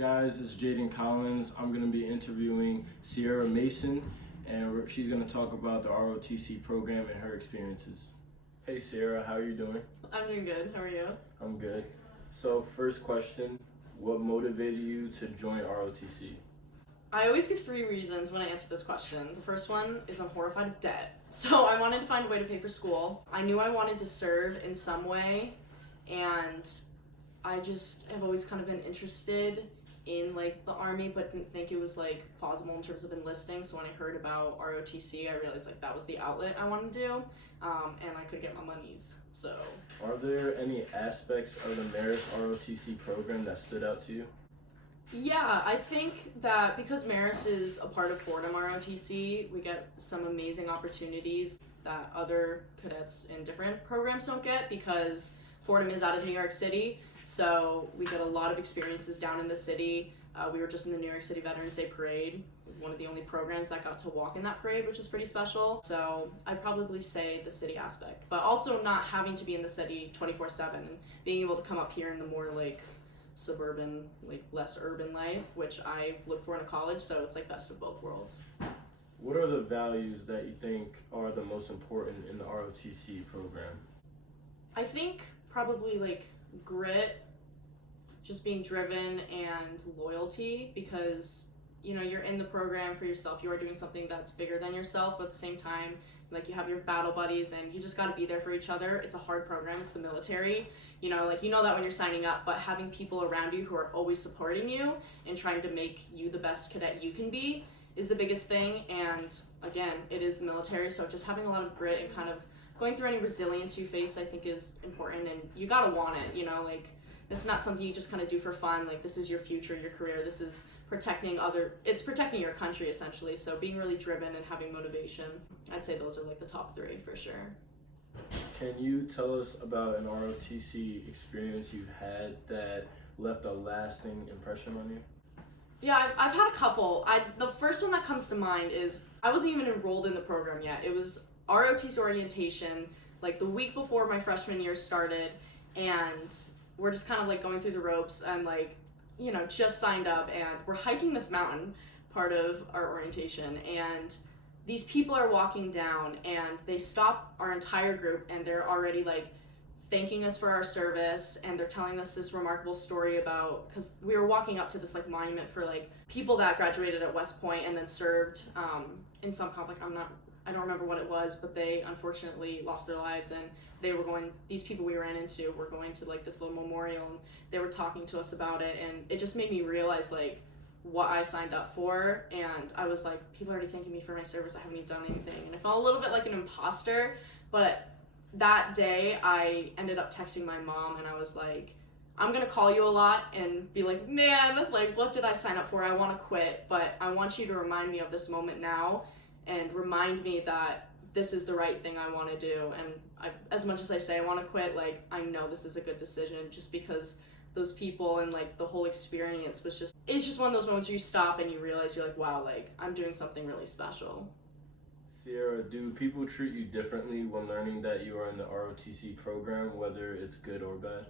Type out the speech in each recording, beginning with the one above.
guys, it's Jaden Collins. I'm going to be interviewing Sierra Mason, and she's going to talk about the ROTC program and her experiences. Hey Sierra, how are you doing? I'm doing good. How are you? I'm good. So first question, what motivated you to join ROTC? I always give 3 reasons when I answer this question. The first one is I'm horrified of debt. So I wanted to find a way to pay for school. I knew I wanted to serve in some way, and I just have always kind of been interested in like the Army, but didn't think it was like plausible in terms of enlisting. So when I heard about ROTC, I realized like that was the outlet I wanted to do, and I could get my monies. So Are there any aspects of the Marist ROTC program that stood out to you? yeah, I think that because Marist is a part of Fordham ROTC, we get some amazing opportunities that other cadets in different programs don't get because Fordham is out of New York City. So we get a lot of experiences down in the city. We were just in the New York City Veterans Day Parade, one of the only programs that got to walk in that parade, which is pretty special. So I'd probably say the city aspect, but also not having to be in the city 24/7 and being able to come up here in the more like suburban, like less urban life, which I look for in a college. So it's like best of both worlds. What are the values that you think are the most important in the ROTC program? I think probably like grit, just being driven, and loyalty, because you know you're in the program for yourself. You are doing something that's bigger than yourself, but at the same time, like you have your battle buddies and you just got to be there for each other. It's a hard program. It's the military. You know, like you know that when you're signing up, but having people around you who are always supporting you and trying to make you the best cadet you can be is the biggest thing. And again, it is the military, so just having a lot of grit and kind of going through any resilience you face, I think, is important, and you gotta want it, you know, like, it's not something you just kind of do for fun, like, this is your future, your career, this is protecting your country, essentially, so being really driven and having motivation, I'd say those are, like, the top 3, for sure. Can you tell us about an ROTC experience you've had that left a lasting impression on you? Yeah, I've had a couple. The first one that comes to mind is, I wasn't even enrolled in the program yet. It was ROTC orientation, like the week before my freshman year started, and we're just kind of like going through the ropes and like, you know, just signed up, and we're hiking this mountain, part of our orientation, and these people are walking down and they stop our entire group and they're already like thanking us for our service, and they're telling us this remarkable story about, because we were walking up to this like monument for like people that graduated at West Point and then served in some conflict. I don't remember what it was, but they unfortunately lost their lives, and these people we ran into were going to like this little memorial, and they were talking to us about it, and it just made me realize like what I signed up for, and I was like, people are already thanking me for my service, I haven't even done anything, and I felt a little bit like an imposter. But that day I ended up texting my mom, and I was like, I'm gonna call you a lot and be like, man, like what did I sign up for? I want to quit, but I want you to remind me of this moment now and remind me that this is the right thing I want to do. And as much as I say I want to quit, like I know this is a good decision, just because those people and like the whole experience was just, it's just one of those moments where you stop and you realize you're like, wow, like I'm doing something really special. Sierra, do people treat you differently when learning that you are in the ROTC program, whether it's good or bad?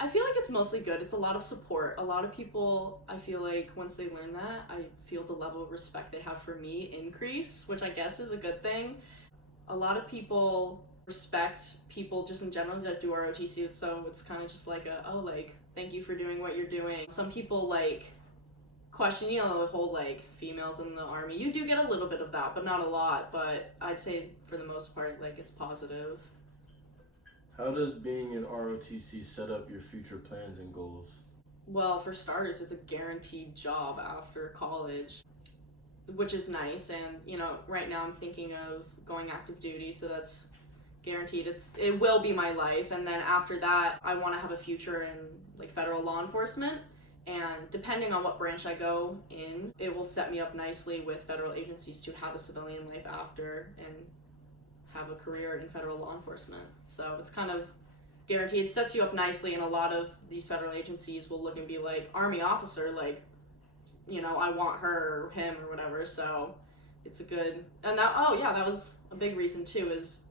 I feel like it's mostly good. It's a lot of support. A lot of people, I feel like once they learn that, I feel the level of respect they have for me increase, which I guess is a good thing. A lot of people respect people just in general that do ROTC, so it's kind of just like thank you for doing what you're doing. Some people like question, you know, the whole like females in the Army. You do get a little bit of that, but not a lot, but I'd say for the most part, like it's positive. How does being in ROTC set up your future plans and goals? Well, for starters, it's a guaranteed job after college, which is nice. And, you know, right now I'm thinking of going active duty, so that's guaranteed. It will be my life. And then after that, I want to have a future in like federal law enforcement. And depending on what branch I go in, it will set me up nicely with federal agencies to have a civilian life after and have a career in federal law enforcement. So it's kind of guaranteed. It sets you up nicely, and a lot of these federal agencies will look and be like, Army officer, like, you know, I want her or him or whatever. So it's a good, and that was a big reason too, is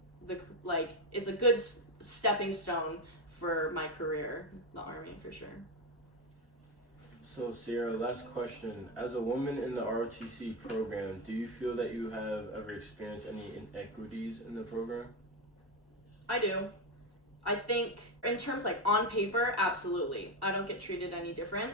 it's a good stepping stone for my career, the Army, for sure. So, Sierra, last question. As a woman in the ROTC program, do you feel that you have ever experienced any inequities in the program? I do. I think in terms like on paper, absolutely. I don't get treated any different,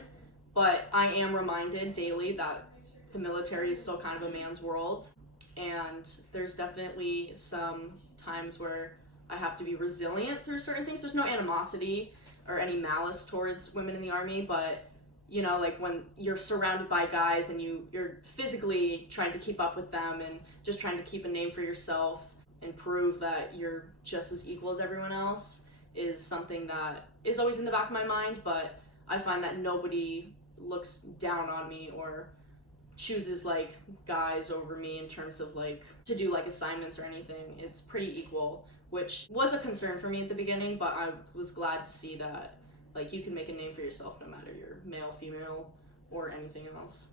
but I am reminded daily that the military is still kind of a man's world, and there's definitely some times where I have to be resilient through certain things. There's no animosity or any malice towards women in the Army, but you know, like when you're surrounded by guys and you're physically trying to keep up with them and just trying to keep a name for yourself and prove that you're just as equal as everyone else is something that is always in the back of my mind, but I find that nobody looks down on me or chooses like guys over me in terms of like to do like assignments or anything. It's pretty equal, which was a concern for me at the beginning, but I was glad to see that like you can make a name for yourself no matter you're male, female, or anything else.